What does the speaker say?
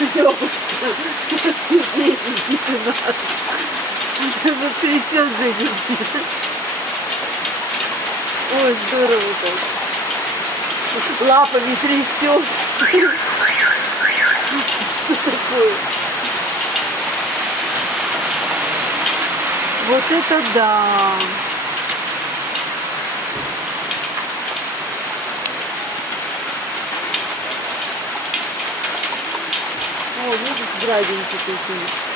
Лёвочка, лестники ты наш. Вот трясёт за этим. Ой, здорово так. Лапами трясет. Что такое? Вот это да! О, видишь, градинки такие.